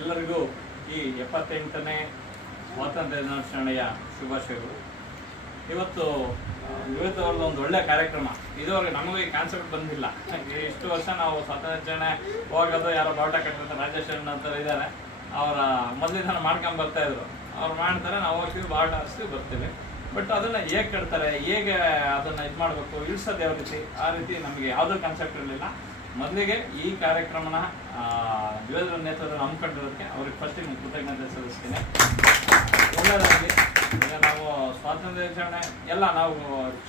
ಎಲ್ಲರಿಗೂ ಈ 78ನೇ ಸ್ವಾತಂತ್ರ್ಯ ದಿನಾಚರಣೆಯ ಶುಭಾಶಯಗಳು. ಇವತ್ತು ಇವತ್ತವರದ್ದು ಒಂದು ಒಳ್ಳೆ ಕಾರ್ಯಕ್ರಮ. ಇದುವರೆಗೆ ನಮಗೂ ಈ ಕಾನ್ಸೆಪ್ಟ್ ಬಂದಿಲ್ಲ. ಇಷ್ಟು ವರ್ಷ ನಾವು ಸ್ವಾತಂತ್ರ್ಯಾಚರಣೆ ಹೋಗೋದು ಯಾರೋ ಬಾವುಟ ಕಟ್ಟಿರ್ತಾರೆ, ರಾಜೇಶ್ ಅಂತ ಇದ್ದಾರೆ, ಅವರ ಮೊದಲಿಂದ ಮಾಡ್ಕೊಂಡು ಬರ್ತಾ ಇದ್ರು. ಅವ್ರು ಮಾಡ್ತಾರೆ, ನಾವು ಹೋಗ್ತೀವಿ, ಬಾವುಟ ಹಾರಿಸ್ತೀವಿ, ಬರ್ತೀವಿ. ಬಟ್ ಅದನ್ನು ಹೇಗೆ ಕಟ್ತಾರೆ, ಹೇಗೆ ಅದನ್ನು ಇದು ಮಾಡಬೇಕು, ಇಳಿಸೋದು ಯಾವ ರೀತಿ, ಆ ರೀತಿ ನಮಗೆ ಯಾವುದೂ ಕಾನ್ಸೆಪ್ಟ್ ಇರಲಿಲ್ಲ. ಮೊದಲಿಗೆ ಈ ಕಾರ್ಯಕ್ರಮನ ಯುವಜನ ನೇತೃತ್ವದಲ್ಲಿ ಹಮ್ಮಿಕೊಂಡಿರೋದಕ್ಕೆ ಅವ್ರಿಗೆ ಫಸ್ಟಿಗೆ ಕೃತಜ್ಞತೆ ಸಲ್ಲಿಸ್ತೀನಿ. ಒಳ್ಳೆಯದಾಗಿ ಈಗ ನಾವು ಸ್ವಾತಂತ್ರ್ಯ ದಿನಾಚರಣೆ ಎಲ್ಲ ನಾವು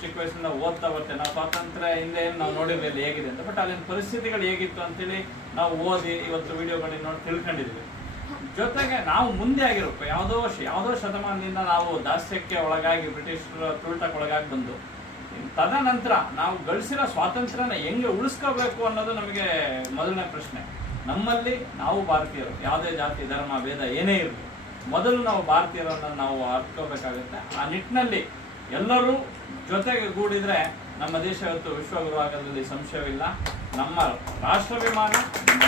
ಚಿಕ್ಕ ವಯಸ್ಸಿಂದ ಓದ್ತಾ ಬರ್ತೇವೆ. ನಾವು ಸ್ವಾತಂತ್ರ್ಯ ಹಿಂದೆ ಏನು ನಾವು ನೋಡಿರಲಿಲ್ಲ ಹೇಗಿದೆ ಅಂತ, ಬಟ್ ಅಲ್ಲಿನ ಪರಿಸ್ಥಿತಿಗಳು ಹೇಗಿತ್ತು ಅಂತೇಳಿ ನಾವು ಓದಿ ಇವತ್ತು ವಿಡಿಯೋಗಳಲ್ಲಿ ನೋಡಿ ತಿಳ್ಕೊಂಡಿದ್ವಿ. ಜೊತೆಗೆ ನಾವು ಮುಂದೆ ಆಗಿರಬೇಕು. ಯಾವುದೋ ಶತಮಾನದಿಂದ ನಾವು ದಾಸ್ಯಕ್ಕೆ ಒಳಗಾಗಿ ಬ್ರಿಟಿಷರ ತುಳಿತಕ್ಕೆ ಒಳಗಾಗಿ ಬಂದು ತದನಂತರ ನಾವು ಗಳಿಸಿರೋ ಸ್ವಾತಂತ್ರ್ಯನ ಹೆಂಗೆ ಉಳಿಸ್ಕೋಬೇಕು ಅನ್ನೋದು ನಮಗೆ ಮೊದಲನೇ ಪ್ರಶ್ನೆ. ನಮ್ಮಲ್ಲಿ ನಾವು ಭಾರತೀಯರು, ಯಾವುದೇ ಜಾತಿ ಧರ್ಮ ಭೇದ ಏನೇ ಇರಲಿ, ಮೊದಲು ನಾವು ಭಾರತೀಯರನ್ನು ನಾವು ಅರ್ಥಕೋಬೇಕಾಗುತ್ತೆ. ಆ ನಿಟ್ಟಿನಲ್ಲಿ ಎಲ್ಲರೂ ಜೊತೆಗೆ ಗೂಡಿದರೆ ನಮ್ಮ ದೇಶ ಇವತ್ತು ವಿಶ್ವಗುರು ಆಗೋದ್ರಲ್ಲಿ ಸಂಶಯವಿಲ್ಲ. ನಮ್ಮ ರಾಷ್ಟ್ರಾಭಿಮಾನ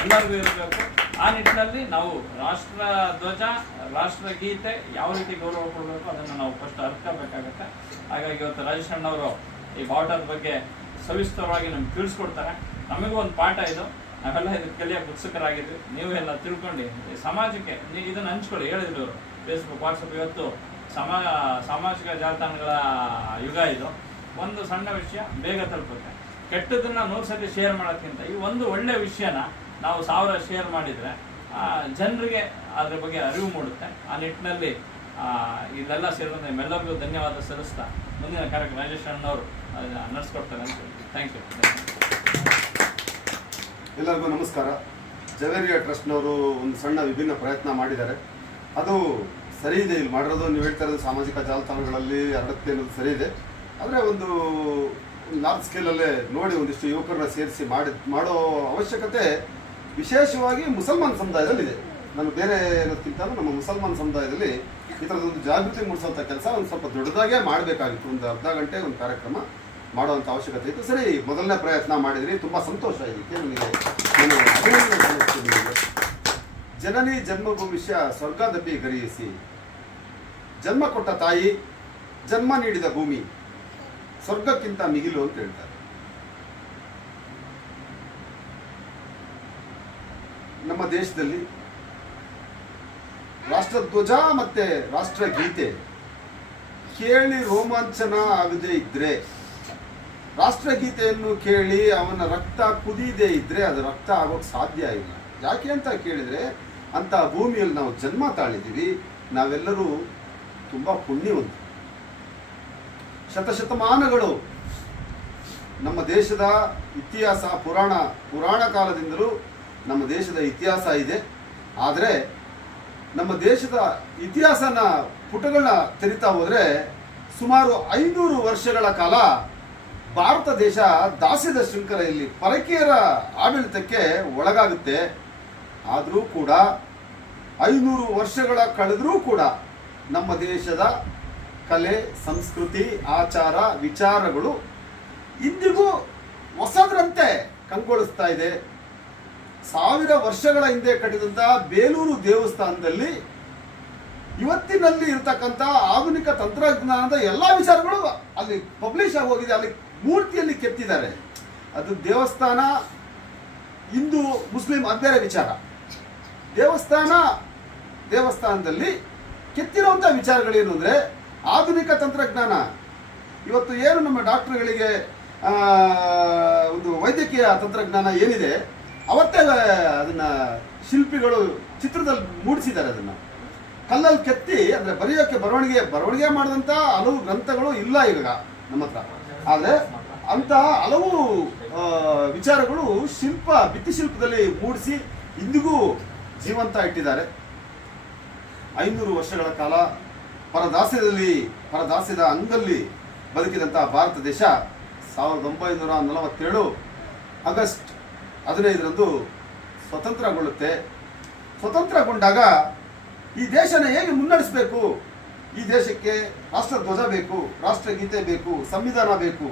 ಎಲ್ಲರಿಗೂ ಇರಬೇಕು. ಆ ನಿಟ್ಟಿನಲ್ಲಿ ನಾವು ರಾಷ್ಟ್ರ ಧ್ವಜ, ರಾಷ್ಟ್ರಗೀತೆ ಯಾವ ರೀತಿ ಗೌರವ ಕೊಡಬೇಕು ಅದನ್ನು ನಾವು ಫಸ್ಟ್ ಅರ್ಥಕೋಬೇಕಾಗುತ್ತೆ. ಹಾಗಾಗಿ ಇವತ್ತು ರಾಜೇಶ್ ಅಣ್ಣವರು ಈ ಬಾವುಟದ ಬಗ್ಗೆ ಸವಿಸ್ತರವಾಗಿ ನಮ್ಗೆ ತಿಳಿಸ್ಕೊಡ್ತಾರೆ. ನಮಗೂ ಒಂದು ಪಾಠ ಇದು. ನಾವೆಲ್ಲ ಇದಕ್ಕೆ ಕಲಿಯೋಕೆ ಉತ್ಸುಕರಾಗಿದ್ವಿ. ನೀವು ಎಲ್ಲ ತಿಳ್ಕೊಂಡು ಈ ಸಮಾಜಕ್ಕೆ ಇದನ್ನು ಹಂಚ್ಕೊಳ್ಳಿ. ಹೇಳಿದ್ರು ಇವರು ಫೇಸ್ಬುಕ್, ವಾಟ್ಸಪ್, ಇವತ್ತು ಸಾಮಾಜಿಕ ಜಾಲತಾಣಗಳ ಯುಗ ಇದು. ಒಂದು ಸಣ್ಣ ವಿಷಯ ಬೇಗ ತಲುಪುತ್ತೆ. ಕೆಟ್ಟದನ್ನು 100 ಸತಿ ಶೇರ್ ಮಾಡೋದಕ್ಕಿಂತ ಈ ಒಂದು ಒಳ್ಳೆ ವಿಷಯನ ನಾವು 1000 ಶೇರ್ ಮಾಡಿದರೆ ಜನರಿಗೆ ಅದ್ರ ಬಗ್ಗೆ ಅರಿವು ಮೂಡುತ್ತೆ. ಆ ನಿಟ್ಟಿನಲ್ಲಿ ಇದೆಲ್ಲ ಸೇರಿದ ನಿಮ್ಮೆಲ್ಲರಿಗೂ ಧನ್ಯವಾದ ಸಲ್ಲಿಸ್ತಾ ಮುಂದಿನ ಕಾರ್ಯಕ್ರಮ ರಾಜೇಶ್ ಅಣ್ಣವರು ನಡೆಸ್ಕೊಡ್ತಾರೆ ಅಂತ ಥ್ಯಾಂಕ್ ಯು. ಎಲ್ಲರಿಗೂ ನಮಸ್ಕಾರ. ಜವೇರಿಯಾ ಟ್ರಸ್ಟ್ನವರು ಒಂದು ಸಣ್ಣ ವಿಭಿನ್ನ ಪ್ರಯತ್ನ ಮಾಡಿದ್ದಾರೆ. ಅದು ಸರಿ ಇದೆ. ಇಲ್ಲಿ ಮಾಡಿರೋದು ನೀವು ಹೇಳ್ತಾ ಇರೋದು ಸಾಮಾಜಿಕ ಜಾಲತಾಣಗಳಲ್ಲಿ ಹರಡುತ್ತೆ ಅನ್ನೋದು ಸರಿ ಇದೆ. ಆದರೆ ಒಂದು ಲಾರ್ಜ್ ಸ್ಕೇಲಲ್ಲೇ ನೋಡಿ ಒಂದಿಷ್ಟು ಯುವಕರನ್ನ ಸೇರಿಸಿ ಮಾಡೋ ಅವಶ್ಯಕತೆ ವಿಶೇಷವಾಗಿ ಮುಸಲ್ಮಾನ್ ಸಮುದಾಯದಲ್ಲಿದೆ. ನಾನು ಬೇರೆ ಅನ್ನೋದಕ್ಕಿಂತ ನಮ್ಮ ಮುಸಲ್ಮಾನ್ ಸಮುದಾಯದಲ್ಲಿ ಈ ಥರದೊಂದು ಜಾಗೃತಿ ಮೂಡಿಸೋಂಥ ಕೆಲಸ ಒಂದು ಸ್ವಲ್ಪ ದೊಡ್ಡದಾಗೇ ಮಾಡಬೇಕಾಗಿತ್ತು. ಒಂದು ಅರ್ಧ ಗಂಟೆ ಒಂದು ಕಾರ್ಯಕ್ರಮ ಮಾಡುವಂಥ ಅವಶ್ಯಕತೆ ಇತ್ತು. ಸರಿ, ಮೊದಲನೇ ಪ್ರಯತ್ನ ಮಾಡಿದ್ರಿ, ತುಂಬ ಸಂತೋಷ. ಇದಕ್ಕೆ ನನಗೆ ಜನನಿ ಜನ್ಮಭೂಮಿಷ್ಯ ಸ್ವರ್ಗದಬ್ಬಿ ಗರಿಯಿಸಿ, ಜನ್ಮ ಕೊಟ್ಟ ತಾಯಿ, ಜನ್ಮ ನೀಡಿದ ಭೂಮಿ ಸ್ವರ್ಗಕ್ಕಿಂತ ಮಿಗಿಲು ಅಂತ ಹೇಳ್ತಾರೆ. ನಮ್ಮ ದೇಶದಲ್ಲಿ ರಾಷ್ಟ್ರಧ್ವಜ ಮತ್ತೆ ರಾಷ್ಟ್ರಗೀತೆ ಕೇಳಿ ರೋಮಾಂಚನ ಆಗದೇ ಇದ್ರೆ, ರಾಷ್ಟ್ರಗೀತೆಯನ್ನು ಕೇಳಿ ಅವನ ರಕ್ತ ಕುದಿಯದೇ ಇದ್ರೆ ಅದು ರಕ್ತ ಆಗೋಕ್ಕೆ ಸಾಧ್ಯ ಇಲ್ಲ. ಯಾಕೆ ಅಂತ ಕೇಳಿದರೆ, ಅಂತ ಭೂಮಿಯಲ್ಲಿ ನಾವು ಜನ್ಮ ತಾಳಿದ್ದೀವಿ. ನಾವೆಲ್ಲರೂ ತುಂಬ ಪುಣ್ಯವಂತರು. ಶತಶತಮಾನಗಳು ನಮ್ಮ ದೇಶದ ಇತಿಹಾಸ, ಪುರಾಣ ಕಾಲದಿಂದಲೂ ನಮ್ಮ ದೇಶದ ಇತಿಹಾಸ ಇದೆ. ಆದರೆ ನಮ್ಮ ದೇಶದ ಇತಿಹಾಸನ ಪುಟಗಳನ್ನ ತೆರಿತಾ ಹೋದರೆ ಸುಮಾರು 500 ವರ್ಷಗಳ ಕಾಲ ಭಾರತ ದೇಶ ದಾಸ್ಯದ ಶೃಂಖಲೆಯಲ್ಲಿ ಪರಕೀಯರ ಆಡಳಿತಕ್ಕೆ ಒಳಗಾಗುತ್ತೆ. ಆದರೂ ಕೂಡ 500 ವರ್ಷಗಳ ಕಳೆದರೂ ಕೂಡ ನಮ್ಮ ದೇಶದ ಕಲೆ, ಸಂಸ್ಕೃತಿ, ಆಚಾರ, ವಿಚಾರಗಳು ಇಂದಿಗೂ ಹೊಸದ್ರಂತೆ ಕಂಗೊಳಿಸ್ತಾ ಇದೆ. 1000 ವರ್ಷಗಳ ಹಿಂದೆ ಕಟ್ಟಿದಂಥ ಬೇಲೂರು ದೇವಸ್ಥಾನದಲ್ಲಿ ಇವತ್ತಿನಲ್ಲಿ ಇರತಕ್ಕಂಥ ಆಧುನಿಕ ತಂತ್ರಜ್ಞಾನದ ಎಲ್ಲ ವಿಚಾರಗಳು ಅಲ್ಲಿ ಪಬ್ಲಿಷ್ ಆಗಿ ಹೋಗಿದೆ. ಅಲ್ಲಿ ಮೂರ್ತಿಯಲ್ಲಿ ಕೆತ್ತಿದ್ದಾರೆ. ಅದು ದೇವಸ್ಥಾನ ಹಿಂದೂ ಮುಸ್ಲಿಂ ಅದ್ಬೇರೆ ವಿಚಾರ. ದೇವಸ್ಥಾನದಲ್ಲಿ ಕೆತ್ತಿರುವಂಥ ವಿಚಾರಗಳೇನು ಅಂದರೆ ಆಧುನಿಕ ತಂತ್ರಜ್ಞಾನ. ಇವತ್ತು ಏನು ನಮ್ಮ ಡಾಕ್ಟರ್ಗಳಿಗೆ ಒಂದು ವೈದ್ಯಕೀಯ ತಂತ್ರಜ್ಞಾನ ಏನಿದೆ, ಅವತ್ತೇ ಅದನ್ನು ಶಿಲ್ಪಿಗಳು ಚಿತ್ರದಲ್ಲಿ ಮೂಡಿಸಿದ್ದಾರೆ. ಅದನ್ನು ಕಲ್ಲಲ್ಲಿ ಕೆತ್ತಿ ಅಂದರೆ ಬರೆಯೋಕ್ಕೆ ಬರವಣಿಗೆ ಮಾಡಿದಂಥ ಹಲವು ಗ್ರಂಥಗಳು ಇಲ್ಲ ಈಗ ನಮ್ಮ ಹತ್ರ. ಆದರೆ ಅಂತಹ ಹಲವು ವಿಚಾರಗಳು ಭಿತ್ತಿಶಿಲ್ಪದಲ್ಲಿ ಮೂಡಿಸಿ ಇಂದಿಗೂ ಜೀವಂತ ಇಟ್ಟಿದ್ದಾರೆ. 500 ವರ್ಷಗಳ ಕಾಲ ಪರದಾಸ್ಯದ ಅಂಗಲ್ಲಿ ಬದುಕಿದಂಥ ಭಾರತ ದೇಶ 1947 ಆಗಸ್ಟ್ 15ರಂದು ಸ್ವತಂತ್ರಗೊಳ್ಳುತ್ತೆ. ಸ್ವತಂತ್ರಗೊಂಡಾಗ ಈ ದೇಶನ ಹೇಗೆ ಮುನ್ನಡೆಸಬೇಕು, ಈ ದೇಶಕ್ಕೆ ರಾಷ್ಟ್ರಧ್ವಜ ಬೇಕು, ರಾಷ್ಟ್ರಗೀತೆ ಬೇಕು, ಸಂವಿಧಾನ ಬೇಕು,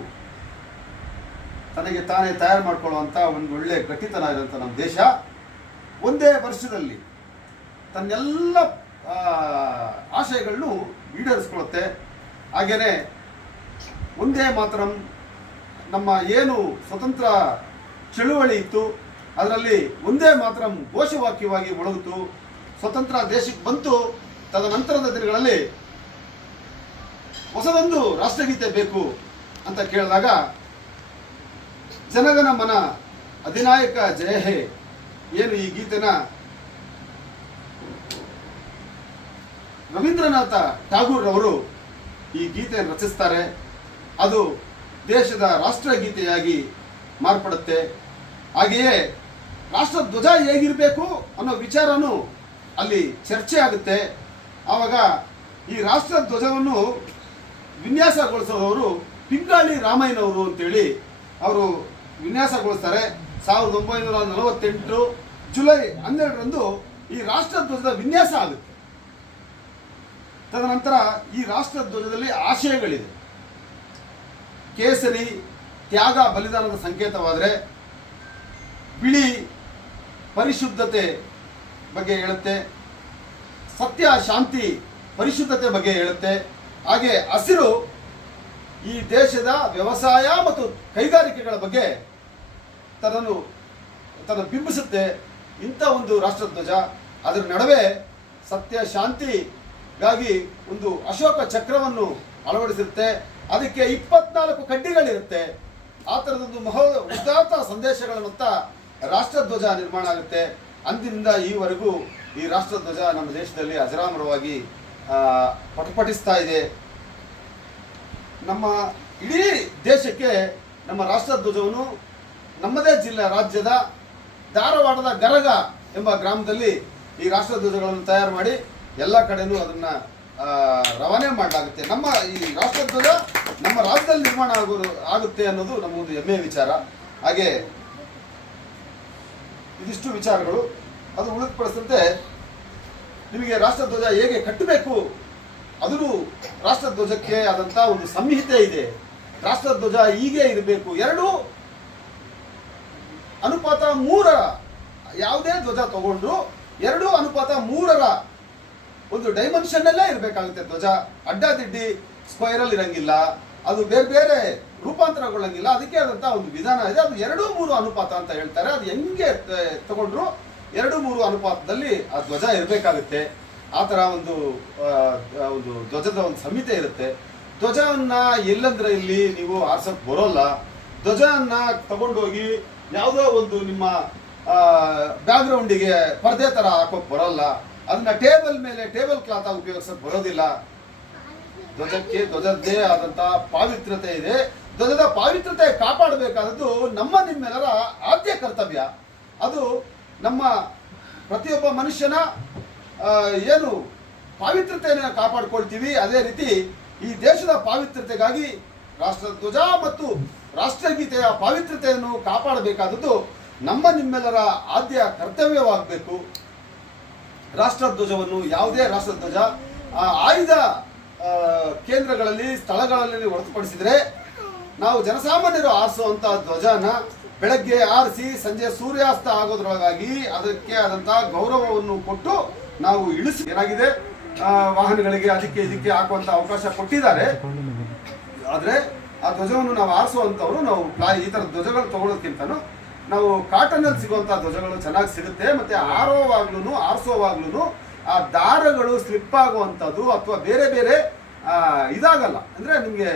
ತನಗೆ ತಾನೇ ತಯಾರು ಮಾಡ್ಕೊಳ್ಳುವಂಥ ಒಂದು ಒಳ್ಳೆ ಗಟ್ಟಿತನ ಇರೋಂಥ ನಮ್ಮ ದೇಶ ಒಂದೇ ವರ್ಷದಲ್ಲಿ ತನ್ನೆಲ್ಲ ಆಶಯಗಳನ್ನು ಈಡೇರಿಸ್ಕೊಳ್ಳುತ್ತೆ. ಹಾಗೆಯೇ ಒಂದೇ ಮಾತರಂ ನಮ್ಮ ಏನು ಸ್ವತಂತ್ರ ಚಳುವಳಿ ಇತ್ತು ಅದರಲ್ಲಿ ಒಂದೇ ಮಾತರಂ ಘೋಷವಾಕ್ಯವಾಗಿ ಮೊಳಗಿತು. ಸ್ವತಂತ್ರ ದೇಶಕ್ಕೆ ಬಂತು. ತದನಂತರದ ದಿನಗಳಲ್ಲಿ ಹೊಸದೊಂದು ರಾಷ್ಟ್ರಗೀತೆ ಬೇಕು ಅಂತ ಕೇಳಿದಾಗ ಜನಗಣ ಮನ ಅಧಿನಾಯಕ ಜಯ ಹೇ ಏನು ಈ ಗೀತೆನ ರವೀಂದ್ರನಾಥ ಠಾಗೂರ್ ಅವರು ಈ ಗೀತೆಯನ್ನು ರಚಿಸ್ತಾರೆ. ಅದು ದೇಶದ ರಾಷ್ಟ್ರಗೀತೆಯಾಗಿ ಮಾರ್ಪಡುತ್ತೆ. ಹಾಗೆಯೇ ರಾಷ್ಟ್ರಧ್ವಜ ಹೇಗಿರಬೇಕು ಅನ್ನೋ ವಿಚಾರನೂ ಅಲ್ಲಿ ಚರ್ಚೆ ಆಗುತ್ತೆ. ಆವಾಗ ಈ ರಾಷ್ಟ್ರಧ್ವಜವನ್ನು ವಿನ್ಯಾಸಗೊಳಿಸೋದವರು ಪಿಂಗಾಳಿ ರಾಮಯ್ಯನವರು ಅಂತೇಳಿ ಅವರು ವಿನ್ಯಾಸಗೊಳಿಸ್ತಾರೆ. 1948 ಜುಲೈ 12ರಂದು ಈ ರಾಷ್ಟ್ರಧ್ವಜದ ವಿನ್ಯಾಸ ಆಗುತ್ತೆ. ತದನಂತರ ಈ ರಾಷ್ಟ್ರಧ್ವಜದಲ್ಲಿ ಆಶಯಗಳಿದೆ. ಕೇಸರಿ ತ್ಯಾಗ ಬಲಿದಾನದ ಸಂಕೇತವಾದರೆ, ಬಿಳಿ ಪರಿಶುದ್ಧತೆ ಬಗ್ಗೆ ಹೇಳುತ್ತೆ, ಸತ್ಯ ಶಾಂತಿ ಪರಿಶುದ್ಧತೆ ಬಗ್ಗೆ ಹೇಳುತ್ತೆ. ಹಾಗೆ ಹಸಿರು ಈ ದೇಶದ ವ್ಯವಸಾಯ ಮತ್ತು ಕೈಗಾರಿಕೆಗಳ ಬಗ್ಗೆ ತನ್ನ ಬಿಂಬಿಸುತ್ತೆ. ಇಂಥ ಒಂದು ರಾಷ್ಟ್ರಧ್ವಜ ಅದರ ನಡುವೆ ಸತ್ಯ ಶಾಂತಿಗಾಗಿ ಒಂದು ಅಶೋಕ ಚಕ್ರವನ್ನು ಅಳವಡಿಸಿರುತ್ತೆ. ಅದಕ್ಕೆ 24 ಕಡ್ಡಿಗಳಿರುತ್ತೆ. ಆ ಥರದೊಂದು ಉದಾತ್ತ ಸಂದೇಶಗಳನ್ನತ್ತ ರಾಷ್ಟ್ರಧ್ವಜ ನಿರ್ಮಾಣ ಆಗುತ್ತೆ. ಅಂದಿನಿಂದ ಈವರೆಗೂ ಈ ರಾಷ್ಟ್ರಧ್ವಜ ನಮ್ಮ ದೇಶದಲ್ಲಿ ಅಜರಾಮರವಾಗಿ ಪಟಪಟಿಸ್ತಾ ಇದೆ. ನಮ್ಮ ಇಡೀ ದೇಶಕ್ಕೆ ನಮ್ಮ ರಾಷ್ಟ್ರಧ್ವಜವನ್ನು ನಮ್ಮದೇ ರಾಜ್ಯದ ಧಾರವಾಡದ ಗರಗ ಎಂಬ ಗ್ರಾಮದಲ್ಲಿ ಈ ರಾಷ್ಟ್ರಧ್ವಜಗಳನ್ನು ತಯಾರು ಮಾಡಿ ಎಲ್ಲ ಕಡೆನೂ ಅದನ್ನು ರವಾನೆ ಮಾಡಲಾಗುತ್ತೆ. ನಮ್ಮ ಈ ರಾಷ್ಟ್ರಧ್ವಜ ನಮ್ಮ ರಾಜ್ಯದಲ್ಲಿ ನಿರ್ಮಾಣ ಆಗುತ್ತೆ ಅನ್ನೋದು ನಮ್ಮೊಂದು ಹೆಮ್ಮೆಯ ವಿಚಾರ. ಹಾಗೆ ಇದಿಷ್ಟು ವಿಚಾರಗಳು. ಅದು ಹೊರತುಪಡಿಸಿದಂತೆ ನಿಮಗೆ ರಾಷ್ಟ್ರಧ್ವಜ ಹೇಗೆ ಕಟ್ಟಬೇಕು, ಅದೂ ರಾಷ್ಟ್ರಧ್ವಜಕ್ಕೆ ಆದಂಥ ಒಂದು ಸಂಹಿತೆ ಇದೆ. ರಾಷ್ಟ್ರಧ್ವಜ ಹೀಗೆ ಇರಬೇಕು, 2:3 ಯಾವುದೇ ಧ್ವಜ ತಗೊಂಡ್ರು 2:3 ಒಂದು ಡೈಮೆನ್ಷನ್ನಲ್ಲೇ ಇರಬೇಕಾಗುತ್ತೆ. ಧ್ವಜ ಅಡ್ಡಾದಿಡ್ಡಿ ಸ್ಕ್ವೈರಲ್ ಇರಂಗಿಲ್ಲ, ಅದು ಬೇರೆ ಬೇರೆ ರೂಪಾಂತರಗೊಳ್ಳಂಗಿಲ್ಲ. ಅದಕ್ಕೆ ಆದಂಥ ಒಂದು ವಿಧಾನ ಇದೆ. ಅದು 2:3 ಅನುಪಾತ ಅಂತ ಹೇಳ್ತಾರೆ. ಅದು ಹೆಂಗೆ ತಗೊಂಡ್ರು 2:3 ಅನುಪಾತದಲ್ಲಿ ಆ ಧ್ವಜ ಇರಬೇಕಾಗುತ್ತೆ. ಆ ಥರ ಒಂದು ಧ್ವಜದ ಒಂದು ಸಂಹಿತೆ ಇರುತ್ತೆ. ಧ್ವಜವನ್ನ ಎಲ್ಲಂದ್ರೆ ಇಲ್ಲಿ ನೀವು ಆರ್ಸೋಕೆ ಬರೋಲ್ಲ. ಧ್ವಜವನ್ನ ತಗೊಂಡೋಗಿ ಯಾವುದೋ ಒಂದು ನಿಮ್ಮ ಬ್ಯಾಕ್ಗ್ರೌಂಡಿಗೆ ಪರ್ದೆ ಥರ ಹಾಕೋಕೆ ಬರೋಲ್ಲ. ಅದನ್ನ ಟೇಬಲ್ ಮೇಲೆ ಟೇಬಲ್ ಕ್ಲಾತ್ ಆಗಿ ಉಪಯೋಗಿಸೋಕೆ ಬರೋದಿಲ್ಲ. ಧ್ವಜಕ್ಕೆ ಧ್ವಜದ್ದೇ ಆದಂಥ ಪಾವಿತ್ರ್ಯತೆ ಇದೆ. ಧ್ವಜದ ಪಾವಿತ್ರ್ಯತೆ ಕಾಪಾಡಬೇಕಾದದ್ದು ನಿಮ್ಮೆಲ್ಲರ ಆದ್ಯ ಕರ್ತವ್ಯ. ಅದು ನಮ್ಮ ಪ್ರತಿಯೊಬ್ಬ ಮನುಷ್ಯನ ಏನು ಪಾವಿತ್ರ್ಯತೆಯನ್ನು ಕಾಪಾಡ್ಕೊಳ್ತೀವಿ, ಅದೇ ರೀತಿ ಈ ದೇಶದ ಪಾವಿತ್ರ್ಯತೆಗಾಗಿ ರಾಷ್ಟ್ರಧ್ವಜ ಮತ್ತು ರಾಷ್ಟ್ರಗೀತೆಯ ಪಾವಿತ್ರ್ಯತೆಯನ್ನು ಕಾಪಾಡಬೇಕಾದದ್ದು ನಿಮ್ಮೆಲ್ಲರ ಆದ್ಯ ಕರ್ತವ್ಯವಾಗಬೇಕು. ರಾಷ್ಟ್ರಧ್ವಜವನ್ನು ಯಾವುದೇ ರಾಷ್ಟ್ರಧ್ವಜ ಆಯ್ದ ಕೇಂದ್ರಗಳಲ್ಲಿ ಸ್ಥಳಗಳಲ್ಲಿ ಹೊರತುಪಡಿಸಿದರೆ ನಾವು ಜನಸಾಮಾನ್ಯರು ಆರಿಸುವಂಥ ಧ್ವಜನ ಬೆಳಗ್ಗೆ ಆರಿಸಿ ಸಂಜೆ ಸೂರ್ಯಾಸ್ತ ಆಗೋದ್ರೊಳಗಾಗಿ ಅದಕ್ಕೆ ಆದಂತಹ ಗೌರವವನ್ನು ಕೊಟ್ಟು ನಾವು ಇಳಿಸಿ ಏನಾಗಿದೆ ವಾಹನಗಳಿಗೆ ಅದಕ್ಕೆ ಇದಕ್ಕೆ ಹಾಕುವಂತ ಅವಕಾಶ ಕೊಟ್ಟಿದ್ದಾರೆ. ಆದರೆ ಆ ಧ್ವಜವನ್ನು ನಾವು ಆರಿಸುವಂಥವ್ರು ನಾವು ಈ ಥರ ಧ್ವಜಗಳು ತಗೊಳ್ಳೋದಕ್ಕಿಂತನೂ ನಾವು ಕಾಟನಲ್ಲಿ ಸಿಗುವಂಥ ಧ್ವಜಗಳು ಚೆನ್ನಾಗಿ ಸಿಗುತ್ತೆ. ಮತ್ತು ಆರಿಸೋವಾಗ್ಲೂ ಆ ದಾರಗಳು ಸ್ಲಿಪ್ ಆಗುವಂಥದ್ದು ಅಥವಾ ಬೇರೆ ಬೇರೆ ಇದಾಗಲ್ಲ, ಅಂದರೆ ನಿಮಗೆ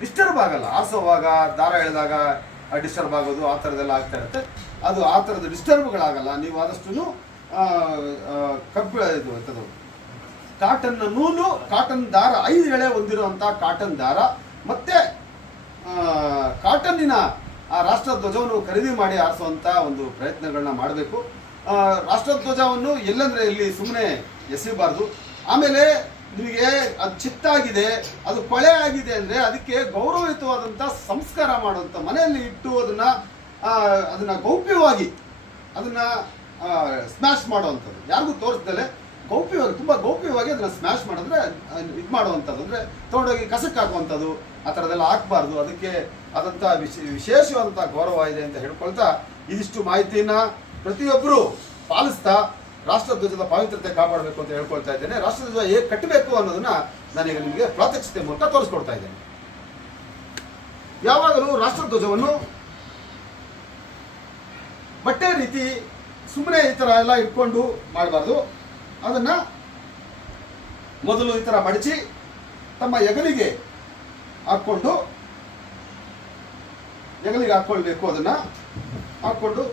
ಡಿಸ್ಟರ್ಬ್ ಆಗಲ್ಲ. ಆರಿಸೋವಾಗ ದಾರ ಎಳೆದಾಗ ಡಿಸ್ಟರ್ಬ್ ಆಗೋದು ಆ ಥರದ್ದೆಲ್ಲ ಆಗ್ತಾ ಇರುತ್ತೆ. ಅದು ಆ ಥರದ ಡಿಸ್ಟರ್ಬ್ಗಳಾಗಲ್ಲ. ನೀವು ಆದಷ್ಟು ಕಾಟನ್ ನೂಲು, ಕಾಟನ್ ದಾರ 5 ಎಳೆ ಹೊಂದಿರುವಂಥ ಕಾಟನ್ ದಾರ ಮತ್ತು ಕಾಟನ್ನಿನ ಆ ರಾಷ್ಟ್ರಧ್ವಜವನ್ನು ಖರೀದಿ ಮಾಡಿ ಆರಿಸುವಂಥ ಒಂದು ಪ್ರಯತ್ನಗಳನ್ನ ಮಾಡಬೇಕು. ರಾಷ್ಟ್ರಧ್ವಜವನ್ನು ಎಲ್ಲಂದ್ರೆ ಇಲ್ಲಿ ಸುಮ್ಮನೆ ಎಸೆಯಬಾರ್ದು. ಆಮೇಲೆ ನಿಮಗೆ ಅದು ಚಿತ್ತಾಗಿದೆ, ಅದು ಕೊಳೆ ಆಗಿದೆ ಅಂದರೆ ಅದಕ್ಕೆ ಗೌರವಯುತವಾದಂಥ ಸಂಸ್ಕಾರ ಮಾಡುವಂಥ ಮನೆಯಲ್ಲಿ ಇಟ್ಟು ಅದನ್ನು ಗೌಪ್ಯವಾಗಿ ಅದನ್ನು ಸ್ಮ್ಯಾಶ್ ಮಾಡುವಂಥದ್ದು, ಯಾರಿಗೂ ತೋರಿಸ್ದಲೆ ಗೌಪ್ಯವಾಗಿ ತುಂಬ ಗೌಪ್ಯವಾಗಿ ಅದನ್ನು ಸ್ಮ್ಯಾಶ್ ಮಾಡಿದ್ರೆ ಇದು ಮಾಡುವಂಥದ್ದು, ಅಂದರೆ ತೊಗೊಂಡೋಗಿ ಕಸಕ್ಕೆ ಹಾಕುವಂಥದ್ದು ಆ ಥರದ್ದೆಲ್ಲ ಹಾಕಬಾರ್ದು. ಅದಕ್ಕೆ ಆದಂಥ ವಿಶೇಷವಾದಂಥ ಗೌರವ ಇದೆ ಅಂತ ಹೇಳ್ಕೊಳ್ತಾ ಇದಿಷ್ಟು ಮಾಹಿತಿಯನ್ನು ಪ್ರತಿಯೊಬ್ಬರು ಪಾಲಿಸ್ತಾ ರಾಷ್ಟ್ರಧ್ವಜದ ಪಾವಿತ್ರತೆ ಕಾಪಾಡಬೇಕು ಅಂತ ಹೇಳ್ಕೊಳ್ತಾ ಇದ್ದೇನೆ. ರಾಷ್ಟ್ರಧ್ವಜ ಹೇಗೆ ಕಟ್ಟಬೇಕು ಅನ್ನೋದನ್ನ ನಾನೀಗ ನಿಮಗೆ ಪ್ರಾತ್ಯಕ್ಷಿತೆ ಮೂಲಕ ತೋರಿಸ್ಕೊಡ್ತಾ ಇದ್ದೇನೆ. ಯಾವಾಗಲೂ ರಾಷ್ಟ್ರಧ್ವಜವನ್ನು ಬಟ್ಟೆ ರೀತಿ ಸುಮ್ಮನೆ ಈ ಥರ ಎಲ್ಲ ಇಟ್ಕೊಂಡು ಮಾಡಬಾರ್ದು. ಅದನ್ನು ಮೊದಲು ಈ ಥರ ಮಡಚಿ ತಮ್ಮ ಹೆಗಲಿಗೆ ಹಾಕ್ಕೊಳ್ಬೇಕು. ಅದನ್ನು ಹಾಕ್ಕೊಂಡು